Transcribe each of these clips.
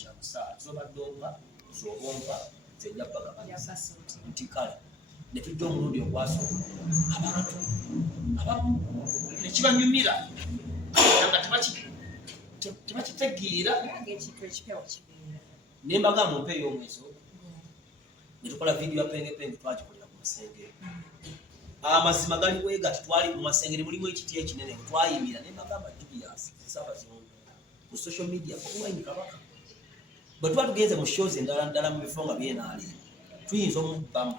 kya musaala zobadde ompa zobompa zenja bagabanisa nti kale ne tujja omulundi ogwasooka abantu abamu nekibanyumira nga tebakitegeera nembaga mumpe ey'omweso netukola vidiyo ya pengepenge twagikolera ku masengere amazima gali bwegati twali mu masengere mulimu ekiti ekinene twayimira nembagamba Julius Sabazonto ku social media okuwaini kabaka bwe tuba tugenze mu shows endala mu bifo nga byenali tuyinza omubbamu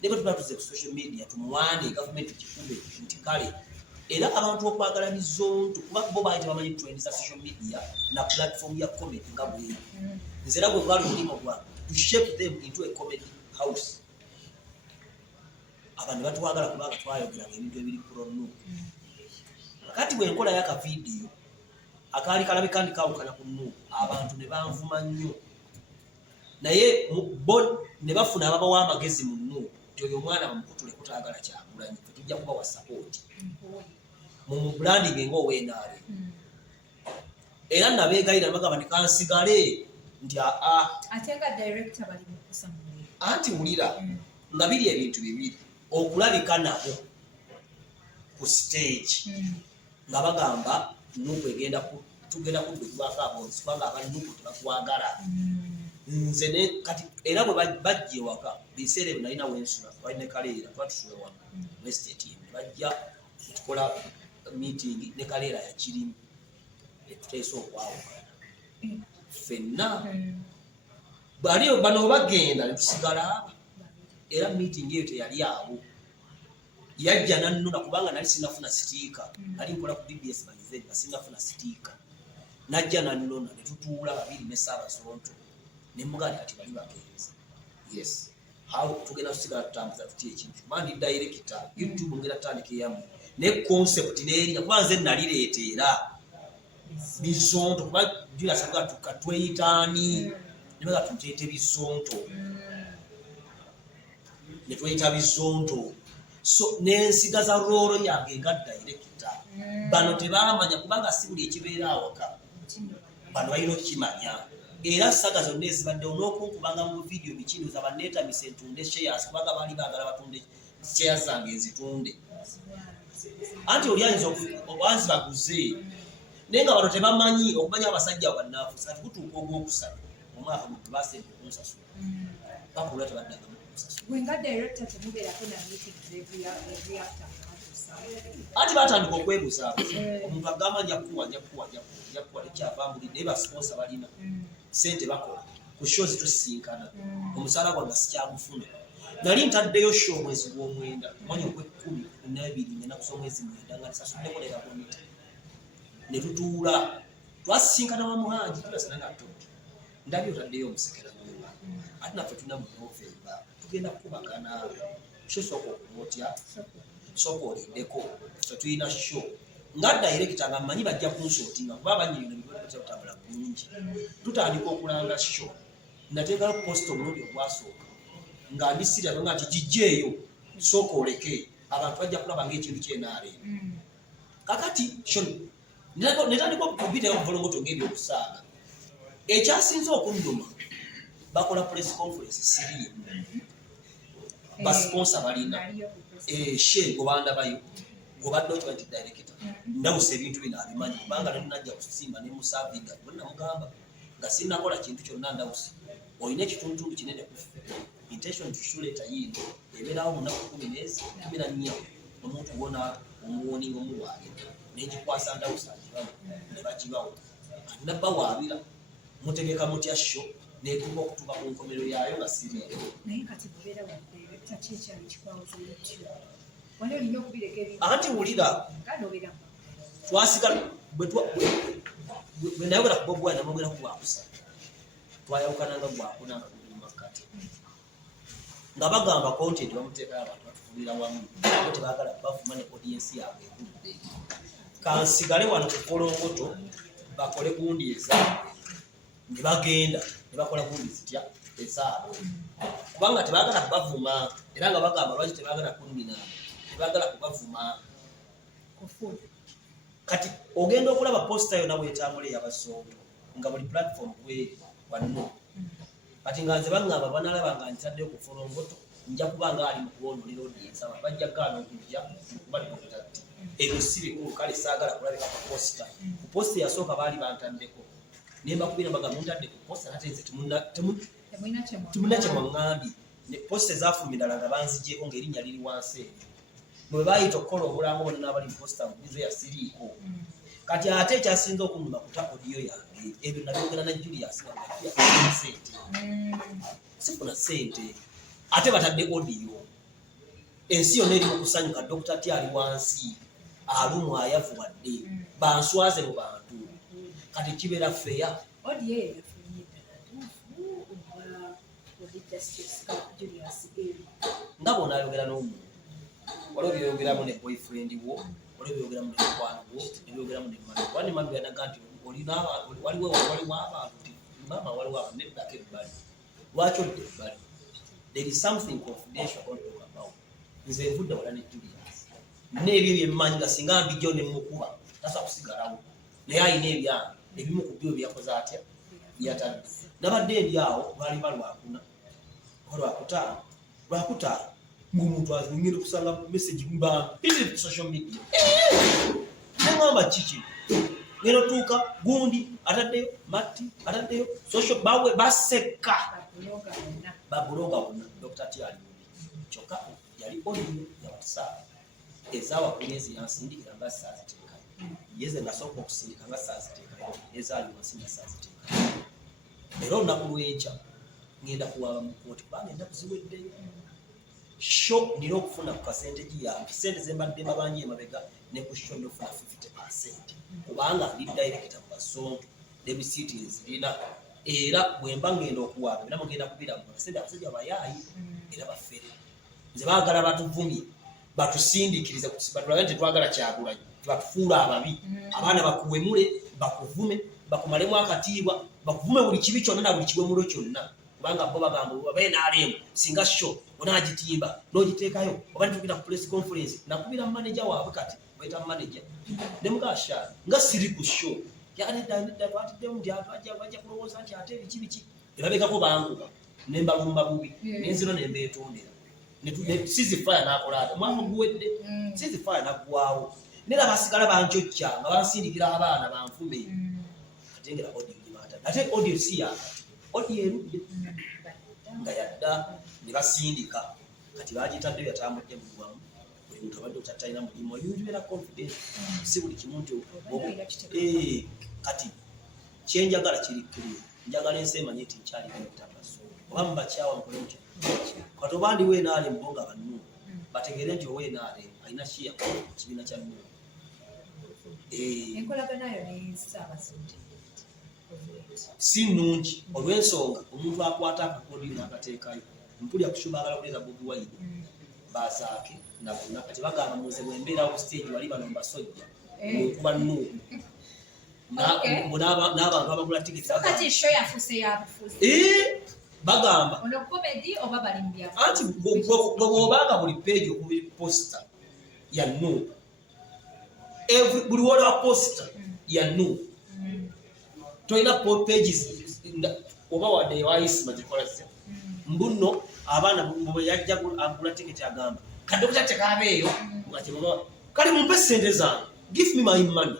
nebwe tuba tuze ku social media tumuwane gavumenti kifube nti kale era abantu okwagala bizonto kuba bo baite bamanyi trend za social media na platform ya comedy nga bwe nzera bwe bwali mulimo gwa to shape them into a comedy house abantu batwagala kubanga twayogera ebintu ebiri kuronu kati bwe nkola yaka video akali kalabe kandi kawukana ku nnu abantu ne banvuma nnyo naye ne bafuna ababawa amagezi mu nnu oyo omwana bamukutule kutagala kyagulanyi tujja kuba wa support mu branding ng'oweenaale era nabeegayira bagamba ne kansigale nti ate nga director bali mu kusamula anti wulira nga biri ebintu bibiri okulabika nabo ku stage nga bagamba nuku tugenda kuddukaako abonzi kubanga abanuku tebakwagala nze ne kati era bwe bajja ewaka biseera ebyo nalina wensula twali ne kaleera twatusula wano westate bajja tukola meeting ne kaleera yakirimu etuteesa okwawukana ffenna bano bagenda netusigala era meeting eyo teyali awo yajja nannuna kubanga nali sinafuna sitiika nali nkola ku BBS Magazine nga sinafuna sitiika najja nannona netutuula babiri ne Sabazonto nemugandi kati bali bagenzi yes how tugenda kusigala tutambuza tuti ekintu mandi director YouTube ngera tandike yamu ne concept neringa kuba nze nalireetera bizonto kuba jula sabuga tukatweyitani nibaga tuteete bizonto netweyita bizonto so nensigaza roro yange nga director bano tebamanya kubanga sibuli ekibeera awaka bano balina okukimanya era saga zonna ezibadde onookunkubanga mu video bikino zabaneta misentunde shares kubanga baali baagala batunde shares zange ezitunde anti oli ayinza obanzi baguze naye nga bano tebamanyi okumanya abasajja bannaafusi kati kutuuka ogwokusatu omwaka gwebasembe okunsasula bakula tebaddangamu kunsasula wenga director temubeerako na meeting every after ati batandika okwebuzaako omuntu agamba njakuwa ekyavambuli naye basponsa balina sente bakola ku shows tusisinkana omusaala gwange sikyagufuna nali ntaddeyo show mwezi gw'omwenda mwanya ogw'ekkumi n'ebiri ngenaku z'omwezi mwenda nga nisasuddeko nerabonita ne tutuula twasisinkana wamuhangi tulasana nato ndabye otaddeyo omusekera nyuma ate naffe tulina mu Novemba tugenda kukubagana show sooka okumotya sooka olindeko ffe tulina show nga director nga mmanyi bajja kunsootinga kuba banyirina bitambula bulungi tutandika okulanga show nateekala post omulundi ogwasooka nga ndisirya nga nti gijjeeyo sooka oleke abantu bajja kulaba ng'ekintu kyenaale kakati show netandika okubiteyo obuvolongoto ng'ebyokusaaga ekyasinze okunduma bakola press conference siriye basponsa balina she gobandabayo gobadde okiba nti director ndawusa ebintu bino abimanyi kubanga nenajja kusimba nemusavinga bonna mugamba nga sinakola kintu kyonna ndawusa olina ekitundutundu kinene kuffe intention tushuleta yino ebeerawo mu nnaku 14 omuntu wona omuwoninga omuwaage negikwasa ndawusa ne bakibawo nabba waabira mutegeka mutya sho netuba okutuba ku nkomero yayo nga siriyo naye kati bubeera wa director kyekyali kikwawoza yotyo wali olina okubireka ebintu anti wulira twasigala bwe nayogera ku Bob Wine namwogera ku Gwakusa twayawukana nga Gwakuna nga tuli mu makkati nga bagamba content bamuteekayo abantu batufubira wamu abo tebaagala bavuma ne audience yaabwe egudde kansigale wano ku kolongoto bakole gundi ezaabwe ne bagenda ne bakola gundi zitya ezaabwe kubanga tebaagala kubavuma era nga bagamba lwaki tebaagala kunnina tebaagala kubavuma kati ogenda okulaba posta yona bwetambula ey'Abazonto nga buli platform kweri wano kati nga nze baŋŋamba banalaba nga ntaddeyo ku folongoto nja kubanga ali mu kuwonolera odiyensi abantu bajja gaana okujja kubalira obutatti ebyo si bikulu kale saagala kulabika ku posita ku posita eyasooka baali bantaddeko ne mbakubira mbaga muntadde ku posita ate nze temulina kye mwaŋŋambye ne posita ezafuluma endala nga banzigyeko ng'erinnya liri wansi ebyo bwe baayita okukola obulango bonna n'abali mu posita mu bizo yasiriiko kati ate ekyasinza okunyuma kuta odiyo yange ebyo nabyogera na Julius nga sente sifuna sente ate batadde odiyo ensi yonna eri mu kusanyuka Dr. T ali wansi alumu ayavu wadde banswaze mu bantu kati kibeera feya nga bona ayogera n'omuntu waliwo byeyogeramu ne boyfriend wo waliwo byeyogeramu ne mukwano wo nebyogeramu ne mami wani mami yanaga nti waliwo abantu mama waliwo abantu neddako ebbali lwaki odde ebbali there is something confidential on talk about nze nvudde wala ne Julius n'ebyo byemmanyi nga singa mbijjo ne mukuba tasa kusigalawo naye ayina ebyange ebimu ku byo byakoze atya byatadde nabadde ndi awo lwali balwakuna lwakutaano ng'omuntu ngenda okusanga message mbambiri ku social media neŋŋamba kiki ngenda otuuka gundi ataddeyo matti ataddeyo social bawe baseka babuloga bonna Dr. T ali kyokka yali odiyo ya WhatsApp ezawakuna ezi yansindikira nga saaziteekayo yeze nasooka okusindika nga saaziteekayo ezaali wansi nga saaziteekayo era olunaku lw'enkya ngenda kuwaaba mu kooti kubanga ennaku ziweddeyo sho nina okufuna ku kasente yange sente zembadde babanje emabega ne ku sho ndofuna 50% kubanga ndi director mu Sabazonto debisiti ezirina era bwemba ngenda okuwaaba era mugenda kubira mu sente abasajja bayaayi era bafere nze baagala batuvumye batusindikirize batulabe nti twagala kyagulanyi batufuula ababi abaana bakuwemule bakuvume bakumalemu akatiibwa bakuvume buli kibi kyonna na buli kiwemulo kyonna kubanga bo bagamba babenaalemu singa sho onagitimba n'ogiteekayo oba nitukira ku press conference nakubira manager waabwe kati baita manager ne mugasha nga siri ku sho batidemu nti bajja kulowooza nti ate biki ebabekako banguba nembalumba bubi nenziro nembeetondera sizifaya nakola ate omwaka guwedde sizifaya naggwawo nera basigala banjojja nga bansindikira abaana banfume katengera audio gimata ate audio si yakati audio erudde nga yadda ne basindika kati bagitadde yatambudde mu bwamu buli muntu abadde otatalina mulimu oyunjubera confidence si buli kimu nti kati kyenjagala kiri kiri njagala ensi emanye nti nkyali Bwemutansasula oba mubakyawa mukole mutya kati oba ndi weenaale mbonga bannu bategeere nti oweenaale alina shiya ku kibiina kya nnu enkolaganayo ne Sabazonto si nnungi olw'ensonga omuntu akwata akakodiyo n'akateekayo mpulya kushubagala kuleeza Bobi Wine basaake nabonna kati bagamba muze bwembeerawo stage wali bano mbasojja okuba nnuuku n'abantu abagula tiketi bagamba anti bw'obanga buli peegi okubiri posita ya nnuuku buli wola posita ya nnuuku toina pages oba wadde waisima zikola zya mbuno abaana bwe yajja agula tiketi agamba kadde okukyakya kaabeeyo kale mumpe sente zange give me my money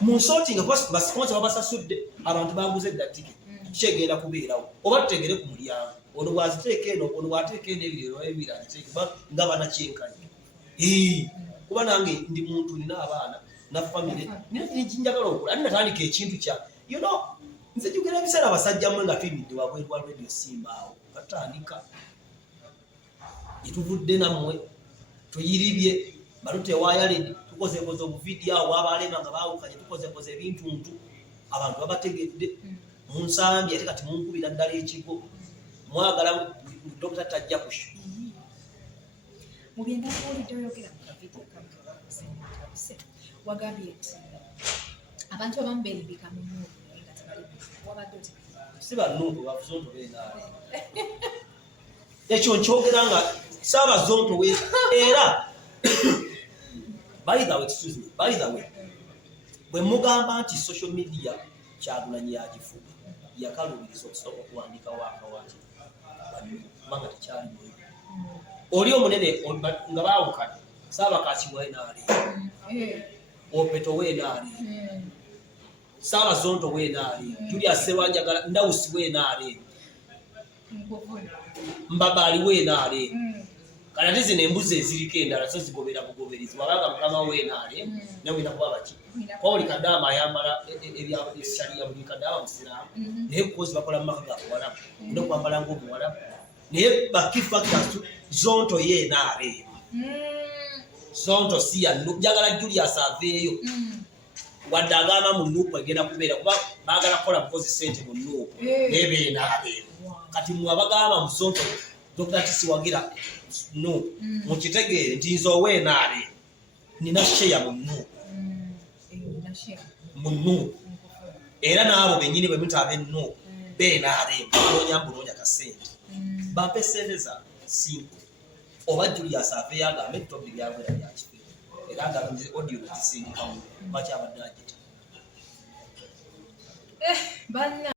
munsortinga basponsa babasasudde abantu baguze edda tiketi kyegenda kubeerawo oba tutegere ku mulyango ono bwaziteeka eno ono bwateeka eno ebirero ebibiri agiteeke nga banakyenkanye kuba nange ndi muntu nina abaana na family njagala okola ani natandika ekintu kya nze jjukira ebiseera abasajja mmwe nga tuyimidde wabweru wa radio simbaawo katandika gyetuvudde nammwe tuyiribye balutewayaledi tukozekoze obuvidiyo awo abalema nga bawukanye tukozekoze ebintuntu abantu babategedde munsambye ate kati munkubira ddala ekigo mwagala Dr. tajja kusho wagambye nti abantu abamu beerimbika mu nnuuku naye nga tebali wabadde si bannuuku Sabazonto beenaale ekyo nkyogera nga Sabazonto era by the way bwe mugamba nti social media Kyagulanyi yagifuga yakalubiriza okusooka okuwandika waakawaki kubanga tekyali muyo oli omunene nga baawukana Saabakaaki weenaali Opeto weenaali Sabazonto weenaali Julius Ssewanjagala Ndawusi weenaali Mbabaali weenaali kati ate zino embuzi eziriko endala so zigobera bugoberizi wabanga mukama weenaali nawe olina kuba baki kuba buli kadaama ayambala ebyashaliya buli kadaama musiraamu naye kukozi bakola mu maka gakuwalabu olina okwambala ng'omuwalabu naye bakifakatu Zonto yeenaali Zonto si yanno njagala Julius aveeyo wadde agamba mu Nuupu egenda kubeera kuba baagala kukola mukozi ssente mu Nuupu naye beenaali kati mwabagamba mu Zonto Dr. Tisiwagira no mukitegeere nti nze oweenaali nina sheya mu Nuupu era n'abo bennyini bwe mutaaba ennuupu beenaali banoonya kasente bampe ssente za simple oba Julius aveeyo agambe Tobi byagwera byakifeera era agambe audio nezisindikamu bakyabadde agita